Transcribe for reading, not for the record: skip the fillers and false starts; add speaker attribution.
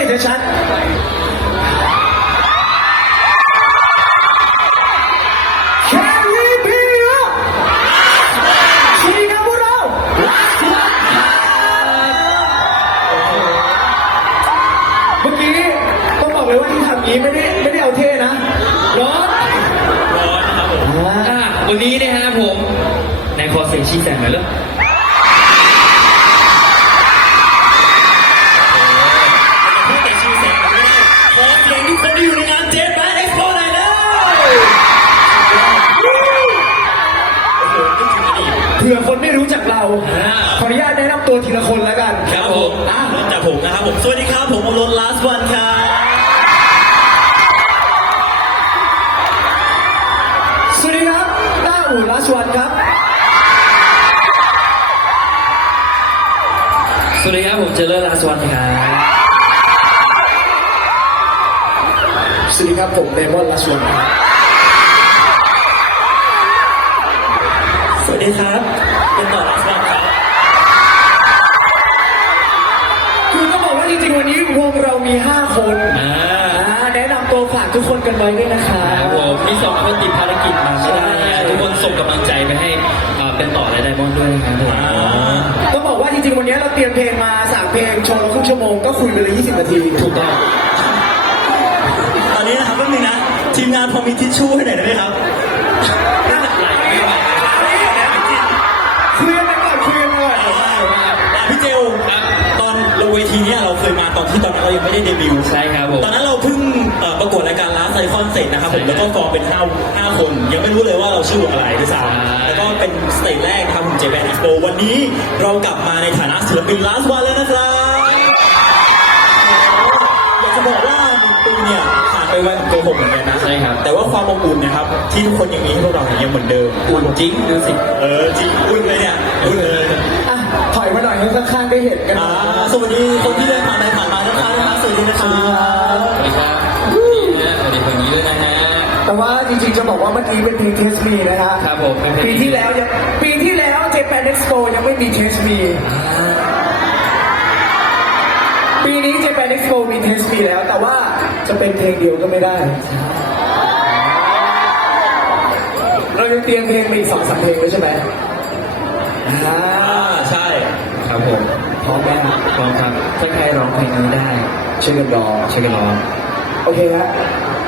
Speaker 1: ชัดแค่วีพีสวัสดีครับพวกเราเมื่อกี้ต้องบอกเลยว่าที่ทำอย่างนี้ไม่ได้เอาเท่นะร้อน
Speaker 2: นะครับผมวันนี้นะฮะผมในคอเสียงชี้แสงหน่อยเลยอยู่ในงานเจ็ตแบนเอ็กซ์โปไหนเลย
Speaker 1: เผื่อคนไม่รู้จักเราขออนุญาตแนะนำตัวทีละคนแล้วกัน
Speaker 2: ครับผมเริ่มจากผมนะครับผมสวัสดีครับผมอรน last one ครับ
Speaker 1: สวัสดีครับต้าอู่ last one ครับ
Speaker 2: สวัสดีครับผมเจเลอร์ last one ครับ
Speaker 1: สวัสดีครับผมเดมอน last one ครับ
Speaker 2: สวัสดีครับเป็นต่อ last one ครับ
Speaker 1: คือต้องบอกว่าจริงๆวันนี้วงเรามี5คนแนะนำตัวฝากทุกคนกันไว้ด้วยนะครับ
Speaker 2: ผมมี2คนติดภารกิจมาไม่ได้ทุกคนส่งกำลังใจไปให้เป็นต่อและไดมอนด์ด้วยนะครับ
Speaker 1: ต้องบอกว่าจริงๆวันนี้เราเตรียมเพลงมา3เพลงโชว์ละครึ่งชั่วโมงก็คุยไปเลย20 นาที
Speaker 2: ถูกต้องตอนนี้นะครับก็มีนะทีมงานพอมีทิชชู่ให้หน่อยได้ไหมครับ
Speaker 1: คุยกันไปก่อน
Speaker 2: พี่เจลตอนลงเวทีนี้เราเคยมาตอนที่ตอนนั้นเรายังไม่ได้เดบิวต์
Speaker 3: ใช่ครับผม
Speaker 2: ตอนนั้นเราเพิ่งประกวดรายการลาสไซคอนเสร็จนะครับผมแล้วก็ฟอร์มเป็น5คนยังไม่รู้เลยว่าเราชื่อวงอะไรด้วยซ้ำแล้วก็เป็นสเตจแรกครับผมเจแปนเอ็กซ์โปวันนี้เรากลับมาในฐานะศิลปินลาสวันแล้วนะครับอยากจะบอกว่า1 ปีเนี่ยผ่านไปไวโกหกเหมือนกันนะ
Speaker 3: ใช่ครับ
Speaker 2: แต่ว่าความอบอุ่นนะครับที่ทุกคนยังมีให้พวกเราเนี่ยยังเหมือนเดิม
Speaker 3: อุ่นจริงดูสิ
Speaker 2: จริงอุ่นเลยเนี่ยอุ่นเลย
Speaker 1: ถอยมาหน่อยข้างๆได้เห็นกัน
Speaker 2: สวัสดีคนที่เดินผ่านไปผ่านมานะครับสวัสดีนะครับ
Speaker 3: สวัสดีครับสวัสดีคนนี้ด้วยนะฮะ
Speaker 1: แต่ว่าจริงๆจะบอกว่าเมื่อกี้เป็นเพลงเทสมีนะฮะ
Speaker 3: ครับผม
Speaker 1: ปีที่แล้วเจแปนเอ็กซ์โปยังไม่มีเทสมีปีนี้เจแปนเอ็กซ์โปมีเทสมีแล้วแต่ว่าจะเป็นเพลงเดียวก็ไม่ได้เรายังเตรียมเพลงมาอีก2-3 เพลงด้วยใช่ไหม
Speaker 2: ใช่
Speaker 3: ครับผม
Speaker 1: พร้อมไหม
Speaker 3: พร้อมครับถ้าใครร้องเพลงนี้ได้
Speaker 1: ช่วยกันร้อง
Speaker 3: โอเคฮะ